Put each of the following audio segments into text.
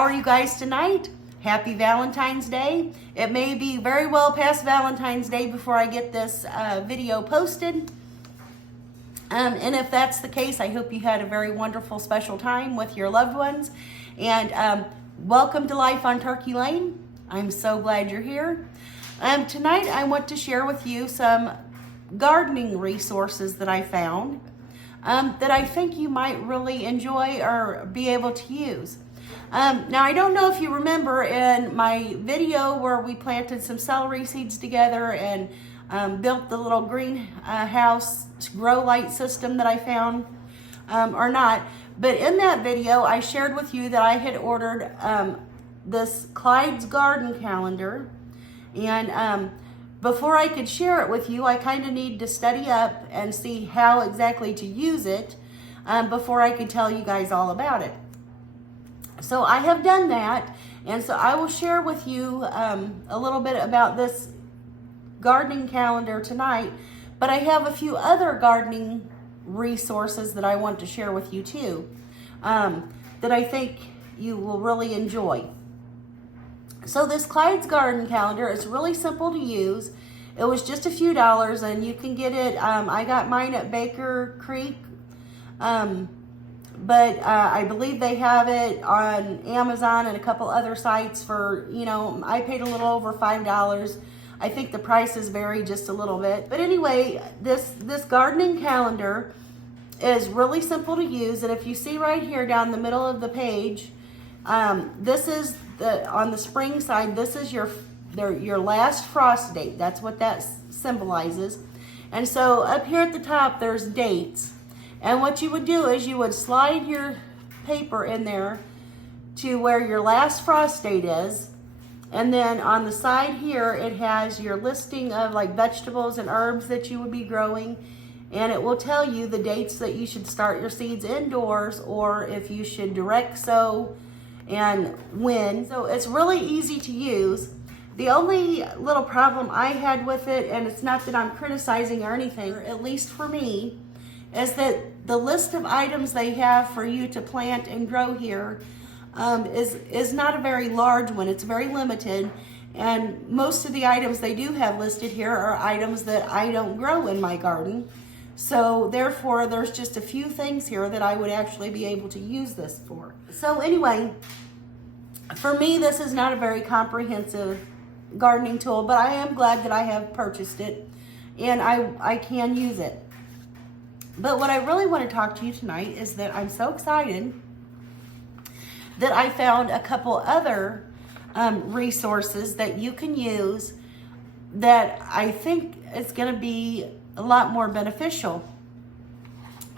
how are you guys tonight? Happy Valentine's Day. It may be very well past Valentine's Day before I get this video posted. And if that's the case, I hope you had a very wonderful, special time with your loved ones. And welcome to Life on Turkey Lane. I'm so glad you're here. Tonight, I want to share with you some gardening resources that I found that I think you might really enjoy or be able to use. Now, I don't know if you remember in my video where we planted some celery seeds together and built the little greenhouse grow light system that I found or not. But in that video, I shared with you that I had ordered this Clyde's Garden Calendar. And before I could share it with you, I kind of need to study up and see how exactly to use it before I could tell you guys all about it. So I have done that, and so I will share with you a little bit about this gardening calendar tonight, but I have a few other gardening resources that I want to share with you too, that I think you will really enjoy. So this Clyde's Garden Calendar is really simple to use. It was just a few dollars, and you can get it, I got mine at Baker Creek, but I believe they have it on Amazon and a couple other sites for, you know, I paid a little over $5. I think the prices vary just a little bit. But anyway, this gardening calendar is really simple to use. And if you see right here down the middle of the page, this is on the spring side, this is your last frost date. That's what that symbolizes. And so up here at the top, there's dates. And what you would do is you would slide your paper in there to where your last frost date is. And then on the side here, it has your listing of like vegetables and herbs that you would be growing. And it will tell you the dates that you should start your seeds indoors or if you should direct sow and when. So it's really easy to use. The only little problem I had with it, and it's not that I'm criticizing or anything, at least for me, is that the list of items they have for you to plant and grow here is not a very large one. It's very limited, and most of the items they do have listed here are items that I don't grow in my garden. So therefore, there's just a few things here that I would actually be able to use this for. So anyway, for me, this is not a very comprehensive gardening tool, but I am glad that I have purchased it, and I can use it. But what I really want to talk to you tonight is that I'm so excited that I found a couple other resources that you can use that I think is going to be a lot more beneficial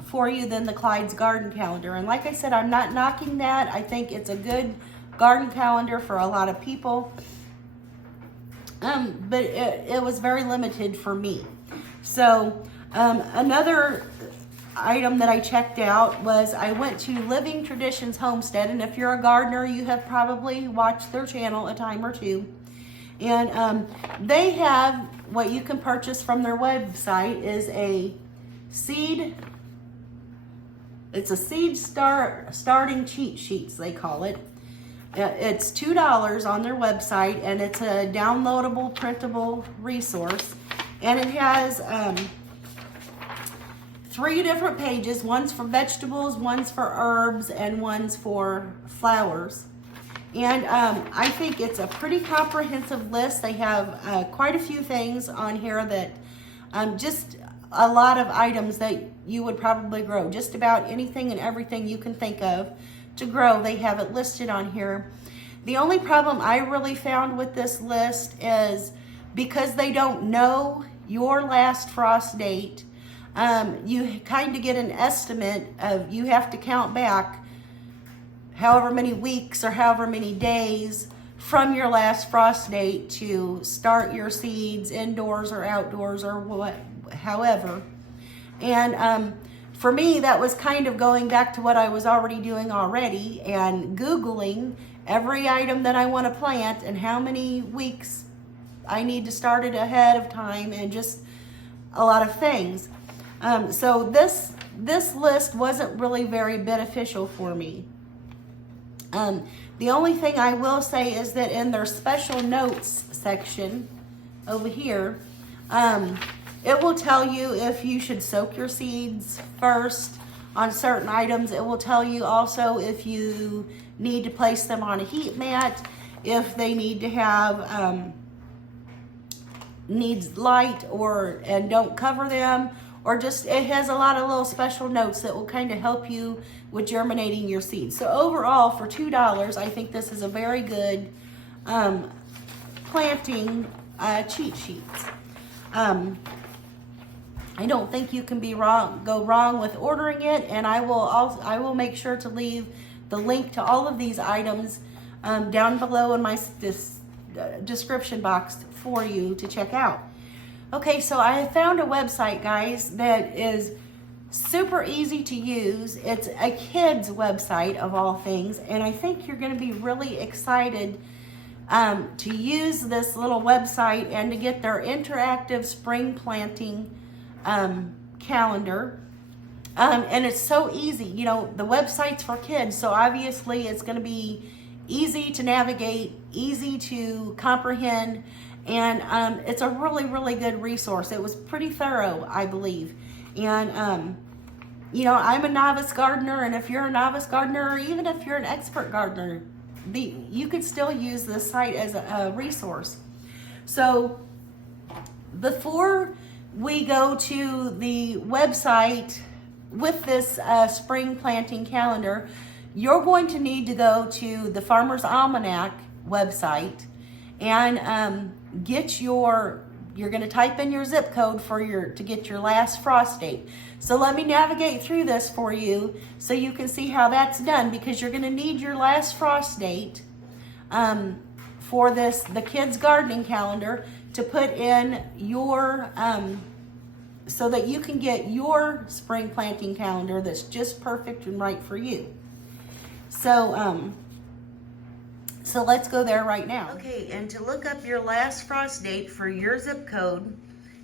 for you than the Clyde's Garden Calendar. And like I said, I'm not knocking that. I think it's a good garden calendar for a lot of people. But it was very limited for me. So another item that I checked out was I went to Living Traditions Homestead, and if you're a gardener, you have probably watched their channel a time or two. And they have what you can purchase from their website is a seed. It's a seed starting cheat sheets, they call it. It's $2 on their website, and it's a downloadable, printable resource, and it has 3 different pages. One's for vegetables, one's for herbs, and one's for flowers. And I think it's a pretty comprehensive list. They have quite a few things on here that just a lot of items that you would probably grow. Just about anything and everything you can think of to grow, they have it listed on here. The only problem I really found with this list is because they don't know your last frost date, you kind of get an estimate of, you have to count back however many weeks or however many days from your last frost date to start your seeds indoors or outdoors or however. And for me, that was kind of going back to what I was already doing already and Googling every item that I want to plant and how many weeks I need to start it ahead of time and just a lot of things. So this list wasn't really very beneficial for me. The only thing I will say is that in their special notes section over here, it will tell you if you should soak your seeds first on certain items. It will tell you also if you need to place them on a heat mat, if they need to have needs light and don't cover them, or just it has a lot of little special notes that will kind of help you with germinating your seeds. So overall, for $2, I think this is a very good planting cheat sheet. I don't think you can go wrong with ordering it, and I will make sure to leave the link to all of these items down below in my description box for you to check out. Okay, so I found a website, guys, that is super easy to use. It's a kids website of all things, and I think you're going to be really excited to use this little website and to get their interactive spring planting calendar. And it's so easy. You know, the website's for kids, so obviously it's going to be easy to navigate, easy to comprehend, and it's a really, really good resource. It was pretty thorough, I believe. And you know, I'm a novice gardener, and if you're a novice gardener, or even if you're an expert gardener, you could still use this site as a resource. So before we go to the website with this spring planting calendar, you're going to need to go to the Farmer's Almanac website and you're going to type in your zip code to get your last frost date. So let me navigate through this for you so you can see how that's done, because you're going to need your last frost date for the kids gardening calendar to put in your so that you can get your spring planting calendar that's just perfect and right for you. So so let's go there right now. Okay, and to look up your last frost date for your zip code,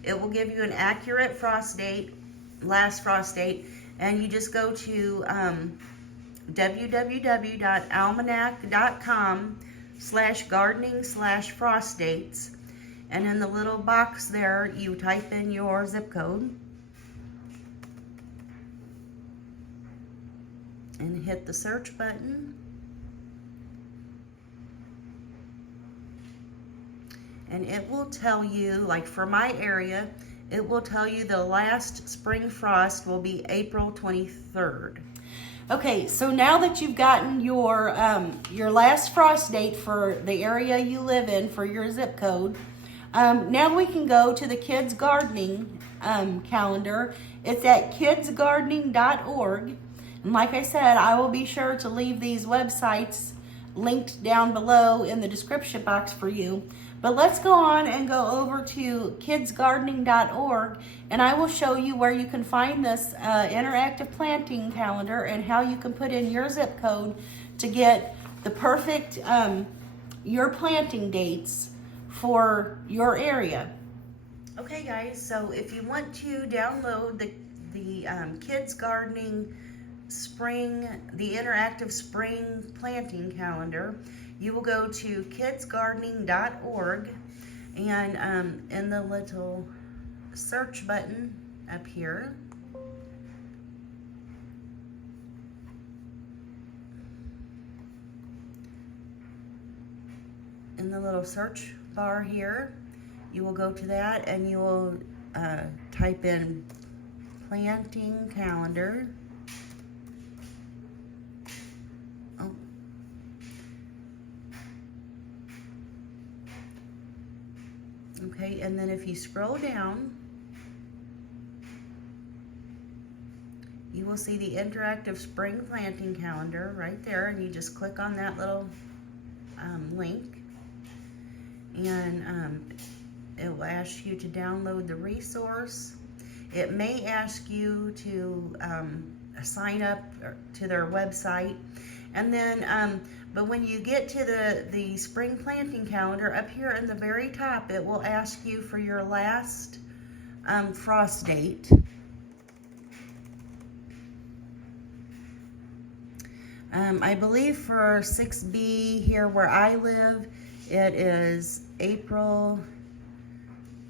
it will give you an accurate frost date, last frost date, and you just go to www.almanac.com/gardening/frost dates, and in the little box there you type in your zip code and hit the search button. And it will tell you, like for my area, it will tell you the last spring frost will be April 23rd. Okay, so now that you've gotten your last frost date for the area you live in for your zip code, now we can go to the kids gardening calendar. It's at kidsgardening.org. And like I said, I will be sure to leave these websites linked down below in the description box for you. But let's go on and go over to kidsgardening.org, and I will show you where you can find this interactive planting calendar and how you can put in your zip code to get the perfect your planting dates for your area. Okay guys, so if you want to download the Kids Gardening the interactive spring planting calendar, you will go to kidsgardening.org, and in the little search button up here, in the little search bar here, you will go to that and you will type in planting calendar. Okay, and then if you scroll down, you will see the interactive spring planting calendar right there, and you just click on that little link, and it will ask you to download the resource. It may ask you to sign up to their website, and then but when you get to the spring planting calendar, up here in the very top, it will ask you for your last frost date. I believe for 6B here where I live, it is April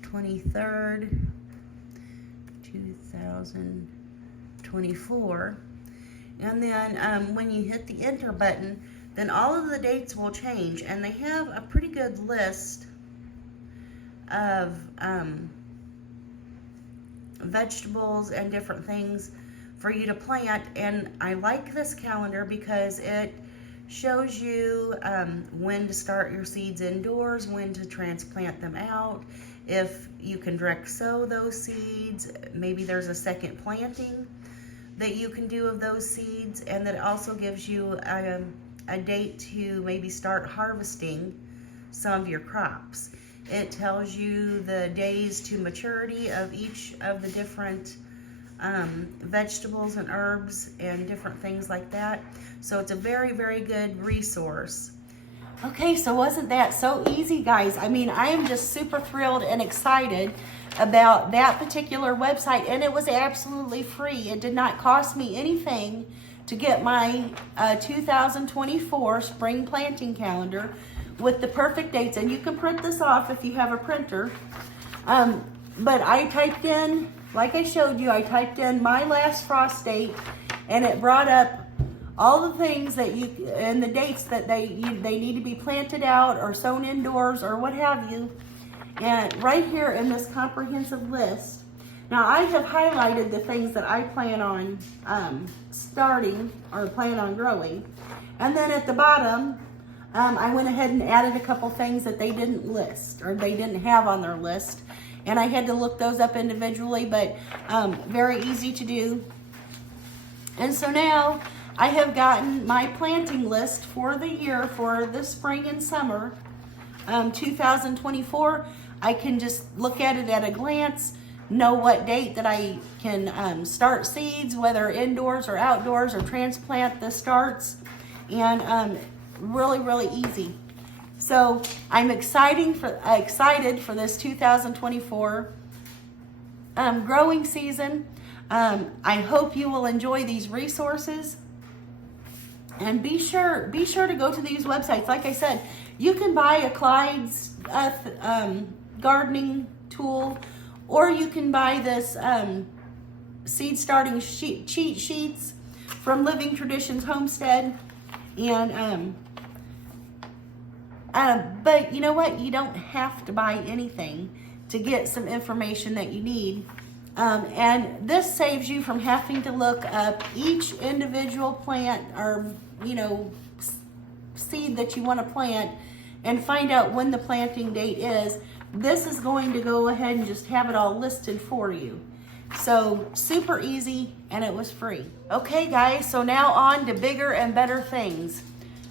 23rd, 2024. And then when you hit the enter button, then all of the dates will change. And they have a pretty good list of vegetables and different things for you to plant. And I like this calendar because it shows you when to start your seeds indoors, when to transplant them out, if you can direct sow those seeds, maybe there's a second planting that you can do of those seeds, and that it also gives you a date to maybe start harvesting some of your crops. It tells you the days to maturity of each of the different vegetables and herbs and different things like that. So it's a very, very good resource. Okay, so wasn't that so easy, guys? I mean, I am just super thrilled and excited about that particular website, and it was absolutely free. It did not cost me anything to get my 2024 spring planting calendar with the perfect dates, and you can print this off if you have a printer. But I typed in, like I showed you, I typed in my last frost date, and it brought up all the things that you, and the dates that they need to be planted out or sown indoors or what have you. And right here in this comprehensive list, now I have highlighted the things that I plan on starting or plan on growing. And then at the bottom, I went ahead and added a couple things that they didn't list or they didn't have on their list. And I had to look those up individually, but very easy to do. And so now I have gotten my planting list for the year for the spring and summer 2024. I can just look at it at a glance, know what date that I can start seeds, whether indoors or outdoors, or transplant the starts, and really, really easy. So I'm excited for this 2024 growing season. I hope you will enjoy these resources. And be sure to go to these websites. Like I said, you can buy a Clyde's gardening tool, or you can buy this seed starting cheat sheets from Living Traditions Homestead. And but you know what? You don't have to buy anything to get some information that you need. And this saves you from having to look up each individual plant or, seed that you want to plant and find out when the planting date is. This is going to go ahead and just have it all listed for you. So super easy, and it was free. Okay guys, so now on to bigger and better things.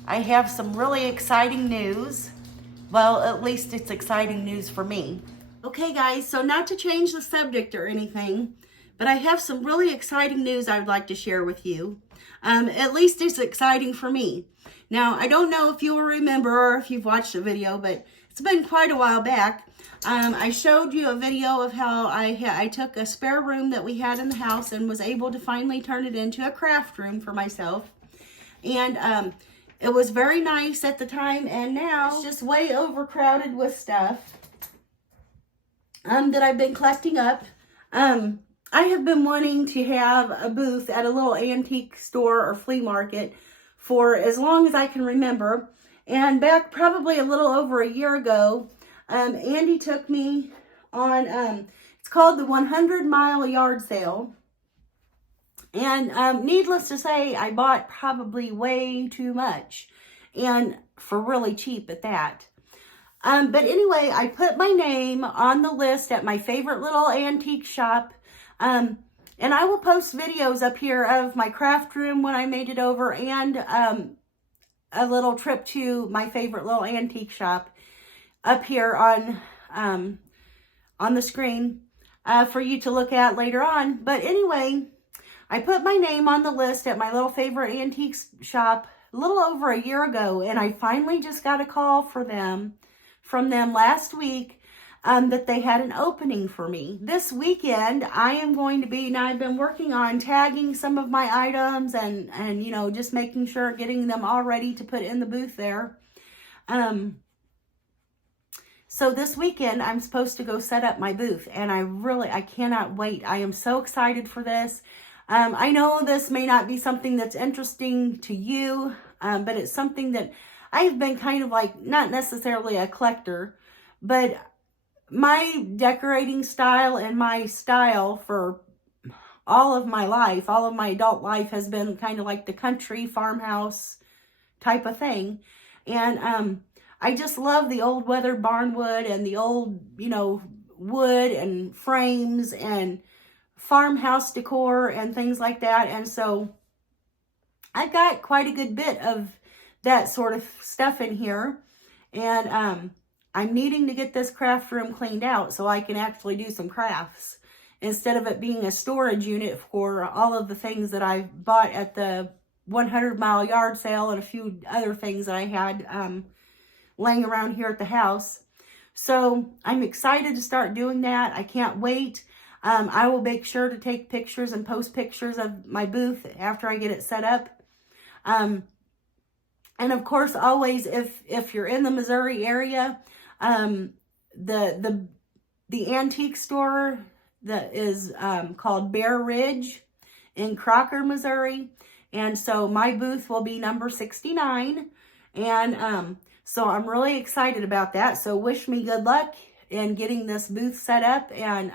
I have some really exciting news. Well, at least it's exciting news for me. Okay guys, so not to change the subject or anything, but I have some really exciting news I would like to share with you. At least it's exciting for me. Now, I don't know if you will remember or if you've watched the video, but it's been quite a while back. I showed you a video of how I took a spare room that we had in the house and was able to finally turn it into a craft room for myself. And it was very nice at the time, and now it's just way overcrowded with stuff that I've been collecting up. I have been wanting to have a booth at a little antique store or flea market for as long as I can remember. And back probably a little over a year ago, Andy took me on, it's called the 100 Mile Yard Sale. And needless to say, I bought probably way too much, and for really cheap at that. But anyway, I put my name on the list at my favorite little antique shop. And I will post videos up here of my craft room when I made it over, and a little trip to my favorite little antique shop up here on the screen for you to look at later on. But anyway, I put my name on the list at my little favorite antique shop a little over a year ago, and I finally just got a call from them last week that they had an opening for me. This weekend, I am going to be, now I've been working on tagging some of my items and you know, just making sure, getting them all ready to put in the booth there. So this weekend, I'm supposed to go set up my booth, and I cannot wait. I am so excited for this. I know this may not be something that's interesting to you, but it's something that I've been kind of like, not necessarily a collector, but my decorating style and my style for all of my life, all of my adult life, has been kind of like the country farmhouse type of thing. And I just love the old weathered barn wood and the old, you know, wood and frames and farmhouse decor and things like that. And so I got quite a good bit of that sort of stuff in here. And I'm needing to get this craft room cleaned out so I can actually do some crafts, instead of it being a storage unit for all of the things that I bought at the 100-mile yard sale and a few other things that I had laying around here at the house. So I'm excited to start doing that. I can't wait. I will make sure to take pictures and post pictures of my booth after I get it set up. And of course, always, if you're in the Missouri area, the antique store that is called Bear Ridge in Crocker, Missouri. And so my booth will be number 69. And so I'm really excited about that. So wish me good luck in getting this booth set up, and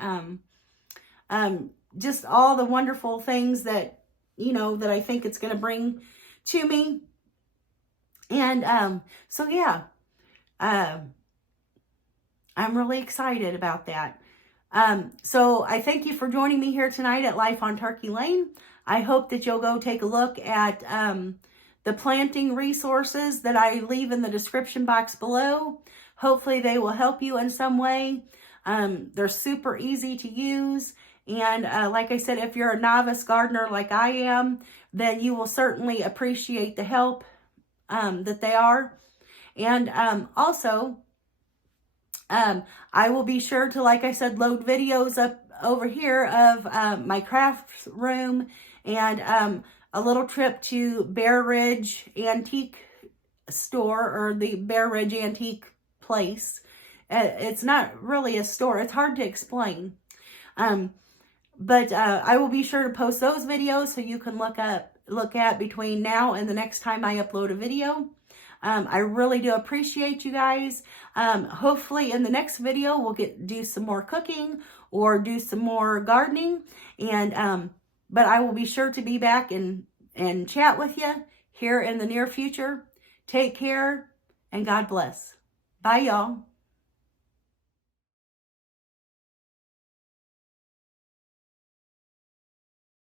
just all the wonderful things that, you know, that I think it's going to bring to me. And so yeah, I'm really excited about that. So I thank you for joining me here tonight at Life on Turkey Lane. I hope that you'll go take a look at the planting resources that I leave in the description box below. Hopefully they will help you in some way. They're super easy to use. And like I said, if you're a novice gardener like I am, then you will certainly appreciate the help that they are. And also, I will be sure to, like I said, load videos up over here of my craft room and a little trip to Bear Ridge Antique Store, or the Bear Ridge Antique Place. It's not really a store. It's hard to explain. But I will be sure to post those videos so you can look at between now and the next time I upload a video. I really do appreciate you guys. Hopefully in the next video, we'll do some more cooking or do some more gardening. And, but I will be sure to be back and chat with you here in the near future. Take care and God bless. Bye, y'all.